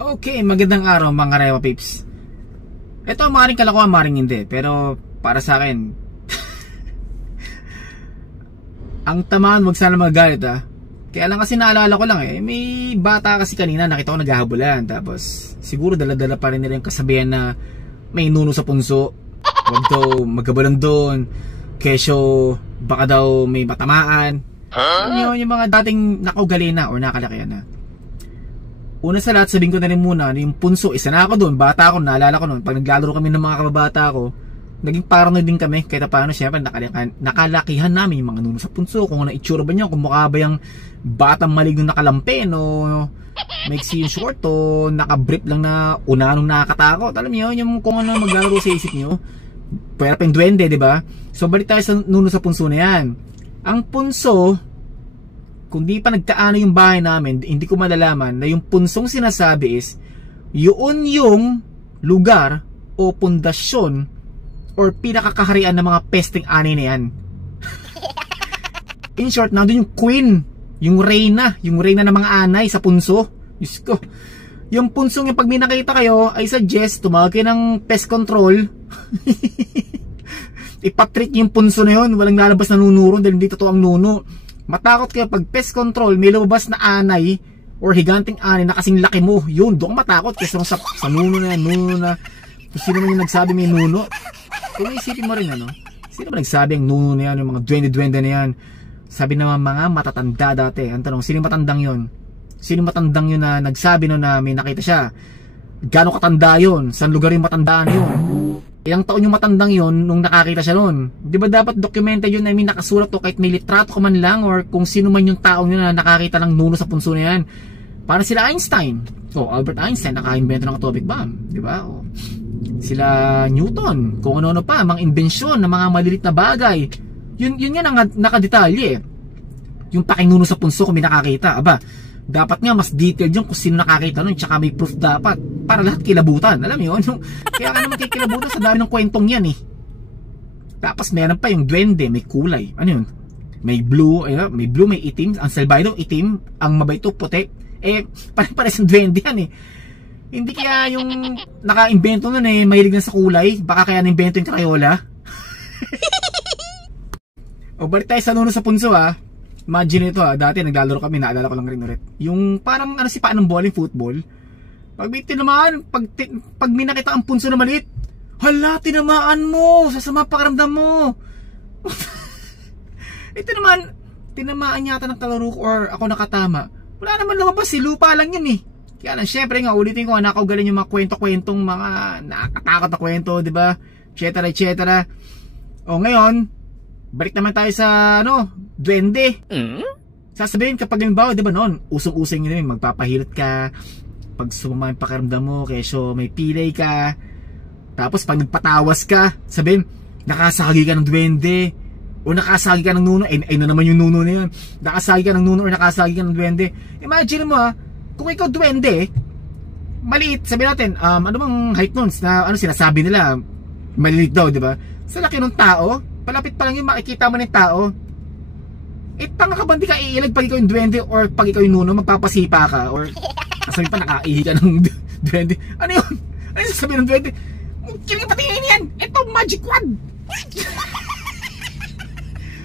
Okay, magandang araw mga Rewa Pips. Ito maring kalokohan, maring hindi. Pero para sa akin, ang tamaan, wag sana magalit ha. Kaya lang kasi naalala ko lang may bata kasi kanina nakita ko naghahabulan. Tapos siguro dala-dala pa rin nila yung kasabihan na may nuno sa punso. Wag daw maghabulan doon. Kesyo baka daw may matamaan. Yung mga dating nakaugali na o nakalakihan na. Una sa lahat, sabihin ko na rin muna, yung punso, isa na ako doon, bata ako, naalala ko noon, pag naglalaro kami ng mga kababata ko, naging paranoid din kami, kahit paano, syempre, nakalakihan namin yung mga nuno sa punso, kung ano itsura ba niya, kung mukha ba yung batang maligno nakalampen, o maiksi yung short, o nakabrief lang na unanong nakakatakot. Alam niyo, yung kung ano maglalaro sa isip niyo, pwera pa yung duwende, diba? So, balik tayo sa nuno sa punso na yan. Ang punso, kung di pa nagkaano yung bahay namin, hindi ko malalaman na yung punsong sinasabi is yun yung lugar o pundasyon or pinakakaharian ng mga pesteng ani na yan. In short, nandun yung queen, yung reyna ng mga anay sa punso. Diyos ko, yung punsong yung pag may nakita kayo, I suggest tumawag kayo ng pest control. Ipatreat yung punso na yun, walang lalabas na nunuron dahil hindi totoo ang nuno. Matakot kayo pag pest control, may lumabas na anay or higanting anay na kasing laki mo. Yun, doon ka matakot kaysa sa nuno na kung sino man yung nagsabi may nuno. Kung isipin mo rin sino ba nagsabi ang nuno na yan, yung mga duwende-duwende na yan. Sabi naman mga matatanda dati. Ang tanong, sino matandang yun? Sino matandang yun na nagsabi no na may nakita siya? Gano'ng katanda yun? Saan lugar yung matandaan yun? Ilang taon yung matandang yun nung nakakita siya noon? Di ba dapat documented yun, may nakasulat o kahit may litrato ka man lang or kung sino man yung taong yun na nakakita ng nuno sa punso na yan. Para sila Einstein. Albert Einstein naka-invento ng atomic bomb. Di ba? Sila Newton. Kung ano-ano pa, mga invensyon ng mga malilit na bagay. Yun nga nakadetalye. Yung pakinuno sa punso kung may nakakita. Aba, dapat nga mas detailed yung kung sino nakakita nun, tsaka may proof dapat para lahat kilabutan. Alam mo yun? Kaya ka naman kikilabutan sa dami ng kwentong yan Tapos meron pa yung duwende, may kulay. Ano yun? May blue, may itim. Ang salbaydo itim, ang mabayto puti. Pare-pares ang duwende yan Hindi kaya yung naka-invento nun mahilig na sa kulay. Baka kaya na-invento yung Crayola. Balik tayo sa nuno sa punso Imagine ito dati naglalaro kami, naalala ko lang rin ulit. Yung parang si paanong bowling football. Pag may tinamaan, pag may nakita ang punso na maliit, hala, tinamaan mo, sasama pakiramdam mo. Tinamaan yata ng kalaro ko or ako nakatama. Wala naman lumabas, si lupa lang yun Kaya lang, syempre nga, ulitin ko, nakaugalan yung mga kwento-kwentong mga nakakatakot na kwento, diba? Etc. Ngayon, balik naman tayo sa duwende. Sasabihin kapag halimbawa, diba noon, usong-usong yun magpapahilot ka, pag sumama yung pakiramdam mo, kesyo may pilay ka, tapos pag nagpatawas ka, sabihin, nakasagi ka ng duwende, o nakasagi ka ng nuno, ay na naman yung nuno na yun, nakasagi ka ng nuno or nakasagi ka ng duwende. Imagine mo kung ikaw duwende, maliit, sabihin natin, ano bang height nun, na sinasabi nila, maliit daw, diba? Sa laki ng tao, palapit pa lang yung makikita mo ng tao. Tanga ka ba, hindi ka iilag pag ikaw yung duwende or pag ikaw yung nuno, magpapasipa ka or kasabi pa nakaihi ka ng duwende. Ano yun? Ano yung sasabihin ng duwende? Kiling patingin yan! Ito, magic wand!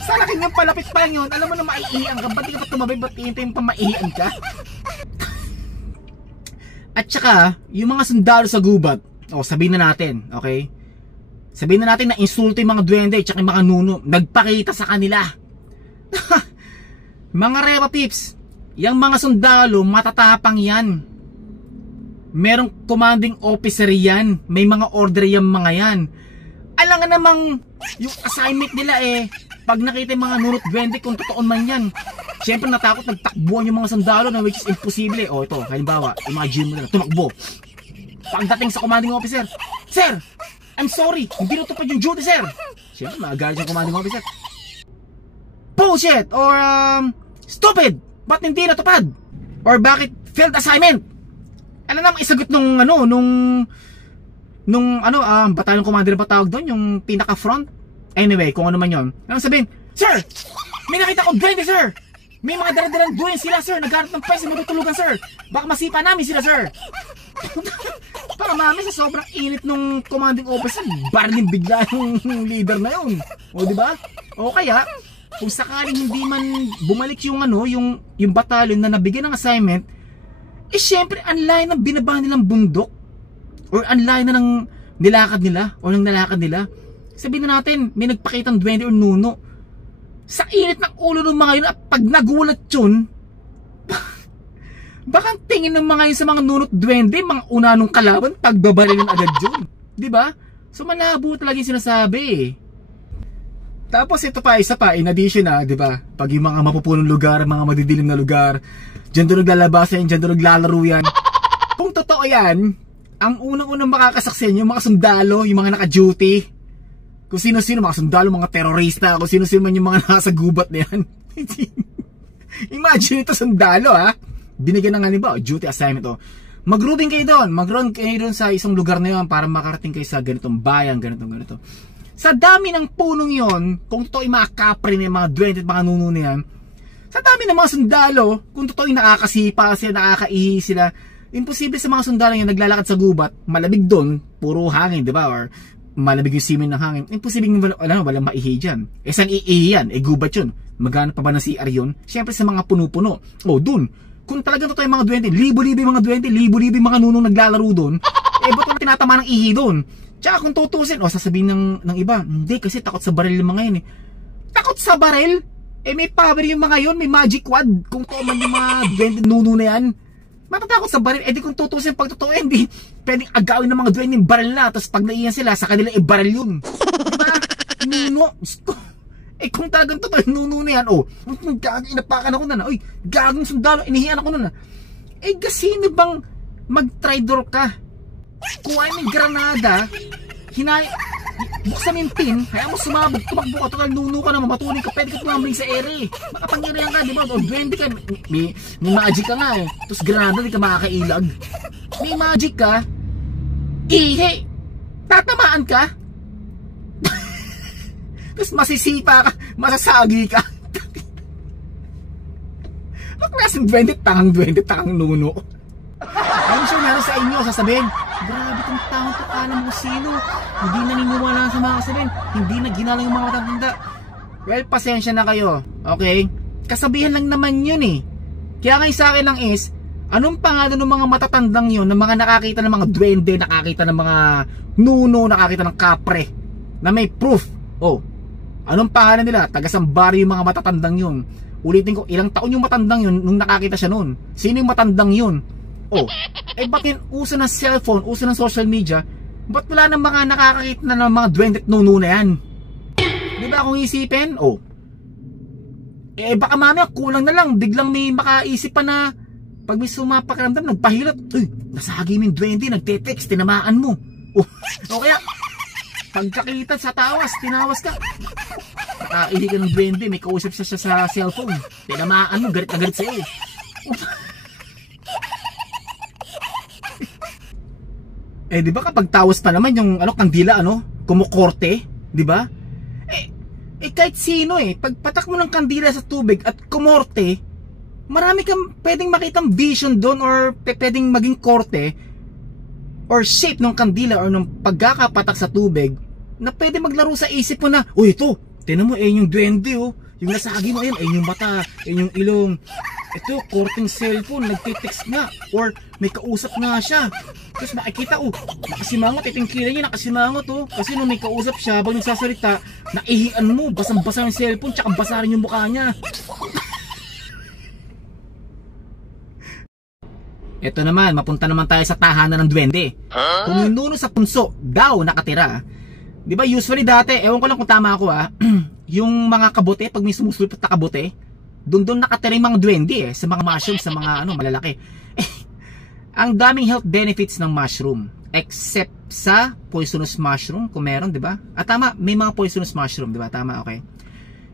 Sa laki nga palapit pa lang yun, alam mo na maiihan ka, ba't di ka pa tumabay, ba't iintayin pa maiihan ka? At saka, yung mga sundalo sa gubat, sabihin na natin, okay? Sabihin na natin na insulto yung mga duwende at yung mga nuno, nagpakita sa kanila. Mga Rewa Pips, yung mga sundalo, matatapang yan. Merong commanding officer yan. May mga order yung mga yan. Alam nga namang yung assignment nila pag nakita yung mga nunot duwende kung totoo man yan, syempre natakot, nagtakbuhan yung mga sundalo na which is imposible. Ito, halimbawa, imagine mo nila, tumakbo. Pagdating sa commanding officer, Sir, I'm sorry, hindi natupad yung duty, sir. Siyempre, magalit yung commanding officer. Bullshit! Or, stupid! Ba't hindi natupad? Or bakit failed assignment? Ano naman isagot nung, battalion commander ba tawag doon? Yung pinaka-front? Anyway, kung ano man yun. Anong sabihin? Sir! May nakita ko duwende, sir! May mga daradalang duwende sila, sir! Nagharap ng pwes, matutulugan, sir! Baka masipa namin sila, sir! Para mami sa sobrang init nung commanding officer, barilin bigla yung leader na yun. O di ba? O kaya kung sakaling hindi man bumalik yung yung batalyon na nabigyan ng assignment, eh syempre ang layo ng binaba nilang bundok or ang layo na ng nilakad nila o ng nalakad nila. Sabihin na natin may nagpakitang duwende or nuno. Sa init ng ulo ng mga yun at pag nagulat yun, baka tingin ng mga yun sa mga nunot duwende, mga unanong kalaban, pagbabarilin agad yun. Diba? So malabo talaga yung sinasabi eh. Tapos ito pa, isa pa, in addition na, diba? Pag yung mga mapupunong lugar, mga madidilim na lugar, dyan doon naglalabasan, dyan doon naglalaro yan. Kung totoo yan, ang unang-unang makakasaksin yung mga sundalo, yung mga naka-duty. Kung sino-sino, mga sundalo, mga terorista, kung sino-sino man yung mga nasa gubat na yan. Imagine ito sundalo ha. Binigyan ng halimbawa, duty assignment o. Mag-grouping kayo doon, mag-run kayo doon sa isang lugar na yun para makarating kayo sa ganitong bayan, ganito. Sa dami ng punong yon, kung totoo yung mga kapre na yung mga duwende at mga nuno na yan, sa dami ng mga sundalo, kung totoo yung nakakasipa sila, nakakaihi sila, imposible sa mga sundalo yung naglalakad sa gubat, malamig doon, puro hangin, di ba? Or malamig yung simen ng hangin, imposible walang maihi dyan. Eh saan iihi yan? Eh gubat yun. Maghanap pa ba ng CR yun? Siyempre sa mga puno-puno. O dun, kung talagang totoo yung mga duwende, libo-libo yung mga duwende, libo-libo yung mga nunong naglalaro doon, eh ba't wala tinatama ng ihi doon? Tsaka kung tutusin, sasabihin ng iba, hindi kasi takot sa baril yung mga yun eh. Takot sa baril? Eh may power yung mga yun, may magic wand. Kung to man yung mga duwende nuno na yan, matatakot sa baril. Eh di kung tutusin pag totoo, hindi pwedeng agawin ng mga duwende yung baril na, tapos pag naiyan sila, sa kanila baril yun. Diba? Nuno. Eh kung talagang totoo yung nuno na yan, inapakan ako na, gagong sundalo, inihiyan ako na. Eh gasino bang mag-tridor ka? Kuha yung granada, buksan mo yung pin, kaya mo sumabog, tumakbo ka, total nuno ka na, mamatuloy ka, pwede ka tumambling sa ere. Makapangyarihan ka, di ba? O 20 ka, may magic ka nga eh. Tapos granada, di ka makakailag. May magic ka, ihe, tatamaan ka. Tapos masisipa ka, masasagi ka. Baklasang 20, tangang nuno. I'm sure meron sa inyo sasabihin, grabe itong taong to, alam mo sino, hindi naniniwala sa mga kasabihin, hindi na ginalang yung mga matatanda. Well, pasensya na kayo, okay? Kasabihan lang naman yun eh. Kaya ngayon sa akin lang is, anong pangalan ng mga matatandang yun, ng mga nakakita ng mga duwende, nakakita ng mga nuno, nakakita ng kapre, na may proof? Anong pangalan nila? Tagasambari yung mga matatandang yun. Ulitin ko, ilang taon yung matandang yun nung nakakita siya noon? Sino yung matandang yun? Bakit uso ng cellphone, uso ng social media, ba't wala nang mga nakakakita na ng mga duwende at nuno na yan? Diba kung isipin? Baka mamaya kulang na lang, biglang may makaisip pa na pag may sumapakaramdam, nagpahilot, nasagi mo yung duwende, nagte-text, tinamaan mo. O kaya, pagkakita sa tawas, tinawas ka, nakaihi ka ng duwende, may kausap siya sa cellphone, tinamaan mo, galit na galit sa'yo. Di ba kapag tawas pa naman yung kandila kumukorte, di ba? Kahit sino pag patak mo ng kandila sa tubig at kumorte, marami kang pwedeng makitang vision doon or pwedeng maging korte or shape ng kandila or ng pagkakapatak sa tubig na pwede maglaro sa isip mo na, ito, tinan mo yung duwende yung nasagi mo yung mata, yung ilong. Ito, korting cellphone, nagtitext nga or may kausap nga siya. Tapos makikita, nakasimangot, itingkila niya, nakasimangot kasi nung may kausap siya, habang nagsasalita, naihian mo, basang-basa yung cellphone, tsaka basa rin yung mukha niya. Ito naman, mapunta naman tayo sa tahanan ng duwende. Kung yung nuno sa punso daw nakatira, di ba usually dati, ewan ko lang kung tama ako yung mga kabote, pag may sumusulpot na kabote, doon nakatira yung mga duwende sa mga mushroom, sa mga malalaki. Ang daming health benefits ng mushroom, except sa poisonous mushroom, kung meron, di ba? Tama, may mga poisonous mushroom, di ba? Tama, okay.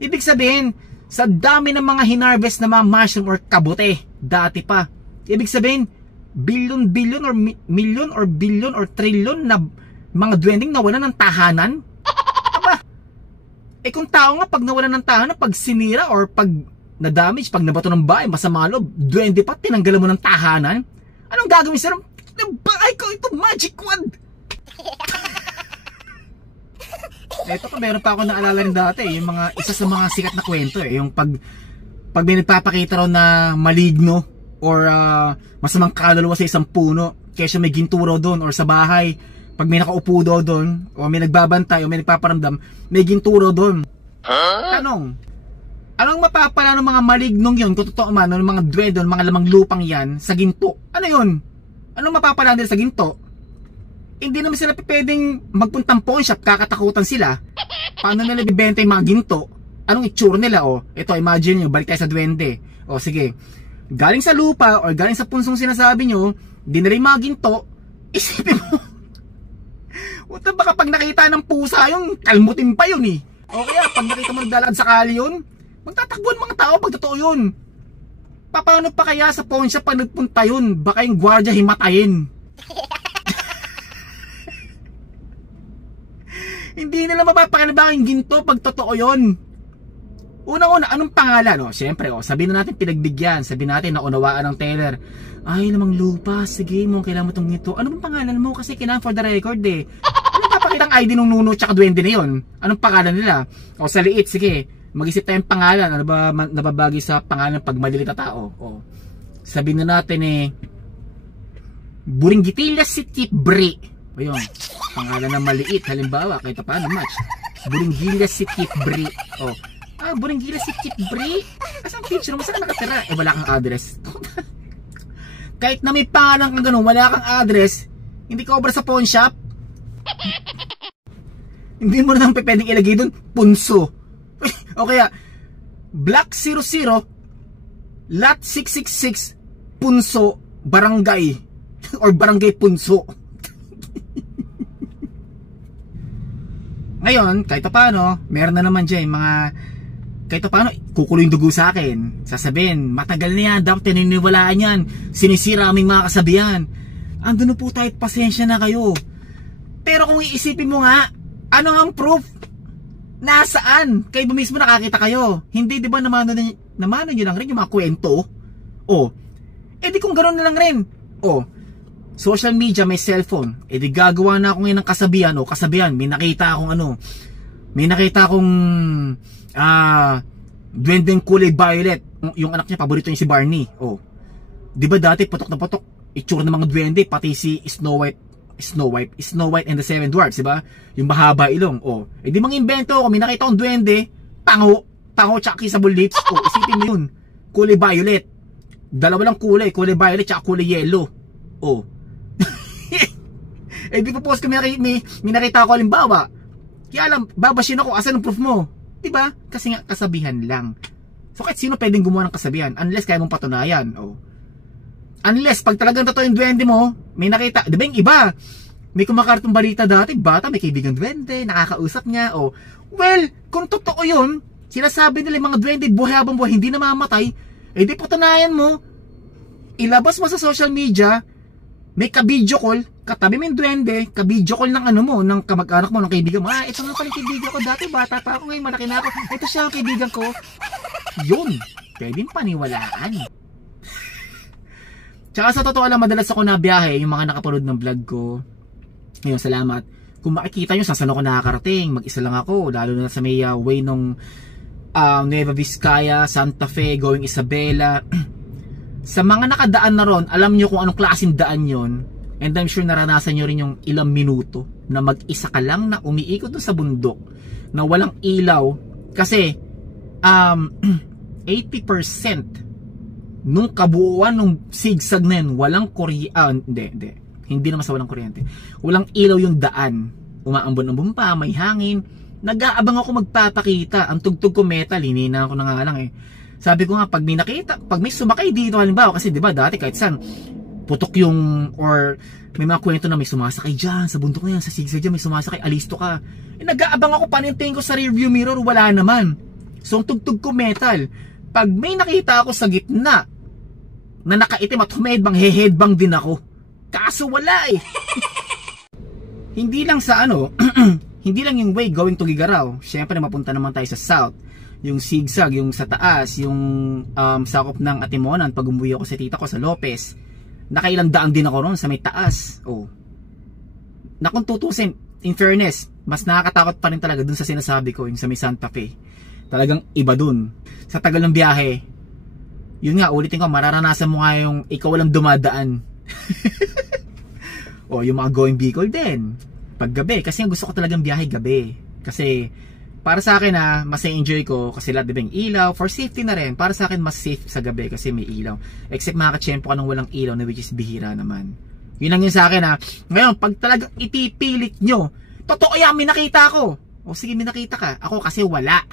Ibig sabihin, sa dami ng mga hinarvest na mga mushroom or kabote, dati pa, ibig sabihin, billion or million or billion or trillion na mga duwending nawalan ng tahanan. Aba, kung tao nga, pag nawalan ng tahanan, pag sinira or pag na-damage, pag nabato ng bahay, masama loob, duwende pa, tinanggalan mo ng tahanan. Anong gagawin sir? bahay ko, ito magic wand. Ito pa, meron pa ako naalala rin dati, yung mga, isa sa mga sikat na kwento yung pag may nagpapakita raw na maligno or masamang kaluluwa sa isang puno, kaya may ginto raw doon or sa bahay, pag may nakaupo daw doon o may nagbabantay o may nagpaparamdam, may ginto raw doon. Tanong, anong mapapala ng mga malignong yun kung totoo man, ng mga duwende, mga lamang lupang yan sa ginto? Ano yun? Anong mapapala nila sa ginto? Hindi naman sila pwedeng magpuntang pawn shop, kakatakutan sila. Paano nila bibenta yung mga ginto? Anong itsura nila? Ito, imagine nyo, balik tayo sa duwende. Sige, galing sa lupa or galing sa punsong sinasabi nyo, di na rin mga ginto, isipin mo. Uta, baka pag nakita ng pusa yung kalmutin pa yun O kaya pag nakita mo nagdalaan sa kali yun, magtatakbuhan mga tao pag totoo yun. Paano pa kaya sa pawn shop pag nagpunta yun? Baka yung gwardiya himatayin. Hindi nila mapapakalabakan yung ginto pag totoo yun. Unang-una, anong pangalan? Siyempre, sabihin na natin pinagbigyan. Sabihin natin naunawaan ng teller. Ay, namang lupa. Sige mo, kailangan mo itong ito. Ano bang pangalan mo? Kasi kailangan for the record Ano papakitang ID ng nuno tsaka duwende na yun? Anong pangalan nila? Sa liit, sige. Mag-isip tayong pangalan. Ano ba nababagi sa pangalan pag malilit na tao? Sabihin na natin Buringgitilla City Bre. Ayun, pangalan na maliit. Halimbawa, kahit paano match. Buringgitilla City Bre. Buringgitilla City Bre. Asang picture mo? Saan ka nakatira? Wala kang address. Kahit na may pangalan kang ganun, wala kang address, hindi ka obra sa pawn shop. Hindi mo na nang pwedeng ilagay doon, punso. O kaya, Block 00, Lot 666, Punso, Barangay. Or Barangay Punso. Ngayon, kahit paano, meron na naman dyan mga, kahit paano, kukulo yung dugo sa akin. Sasabihin, matagal na yan, dapat tininiwalaan yan, sinisira aming mga kasabihan. Andun na po tayo, pasensya na kayo. Pero kung iisipin mo nga, ano ang proof? Nasaan? Kayo ba mismo nakakita kayo? Hindi, di ba namano nyo lang rin yung mga kwento? Di kung gano'n na lang rin. Social media, may cellphone. Di gagawa na ako ngayon ng kasabihan. Kasabihan, may nakita akong duwendeng kulay violet. Yung anak niya, paborito niya si Barney. Di ba dati, putok na putok, itsura ng mga duwende, pati si Snow White and the Seven Dwarfs, di ba? Yung mahaba ilong. Di mga invento ako, may nakita akong duwende, tango, tsaka kissable lips. Isipin mo yun, kulay violet. Dalawa lang kulay violet tsaka kulay yellow. Di pa post ko may nakita ako halimbawa. Kaya alam, babashin ako, asan ang proof mo? Diba? Kasi nga, kasabihan lang. So kahit sino pwedeng gumawa ng kasabihan, unless kaya mong patunayan. Unless, pag talagang totoo yung duwende mo, may nakita, diba yung iba? May kumakartong balita dati, bata, may kaibigan duwende, nakakausap niya, well, kung totoo yun, sinasabi nila yung mga duwende, buhay habang buhay, hindi namamatay, di patunayan mo, ilabas mo sa social media, may ka-video call, katabi mo yung duwende, ka-video call ng ng kamag-anak mo, ng kaibigan mo. Ito nga pala yung kaibigan ko, dati bata pa ako, ngayon malaki na ako, ito siya ang kaibigan ko. Yun, pwedeng paniwalaan. Tsaka sa totoo lang, madalas ako nabiyahe, yung mga nakapanood ng vlog ko. Ngayon, salamat. Kung makikita nyo, saan ako nakakarating, mag-isa lang ako, lalo na sa may way nung Nueva Vizcaya, Santa Fe, going Isabela. Sa mga nakadaan na ron, alam nyo kung anong klaseng daan yon. And I'm sure naranasan nyo rin yung ilang minuto na mag-isa ka lang na umiikot doon sa bundok na walang ilaw. Kasi 80% nung kabuuan nung sigsag na yun, walang kuryente. Hindi naman sa walang kuryente. Walang ilaw yung daan. Umaambon-ambon pa, may hangin. Nag-aabang ako magpapakita. Ang tugtog ko metal, hinina ako na nga lang Sabi ko nga, pag may nakita, pag may sumakay dito halimbawa, kasi diba dati kahit saan, putok yung, or may mga kwento na may sumasakay dyan, sa bundok na yan, sa sigsag dyan, may sumasakay, alisto ka. Nag-aabang ako, panintingin ko sa rearview mirror, wala naman. So, ang tugtog ko metal. Pag may nakita ako sa gitna, na nakaitim at humedbang, headbang din ako. Kaso wala Hindi lang sa hindi lang yung way going to Gigaraw. Siyempre, mapunta naman tayo sa south. Yung sigsag, yung sa taas, yung sakop ng Atimonan pag umuwi ako sa tita ko sa Lopez. Nakailang daan din ako ron sa may taas. Oh. Na kung tutusin, in fairness, mas nakakatakot pa rin talaga dun sa sinasabi ko, yung sa may Santa Fe. Talagang iba dun. Sa tagal ng biyahe, yun nga, ulitin ko, mararanasan mo nga yung ikaw walang dumadaan. O yung mga going Bicol din. Pag gabi, kasi gusto ko talagang biyahe gabi. Kasi, para sa akin mas enjoy ko kasi lahat diba yung ilaw, for safety na rin. Para sa akin mas safe sa gabi kasi may ilaw. Except makakatsyempo ka nang walang ilaw na which is bihira naman. Yun lang yun sa akin Ngayon, pag talagang ipipilit nyo, totoo yan, may nakita ko. O sige, may nakita ka. Ako kasi wala.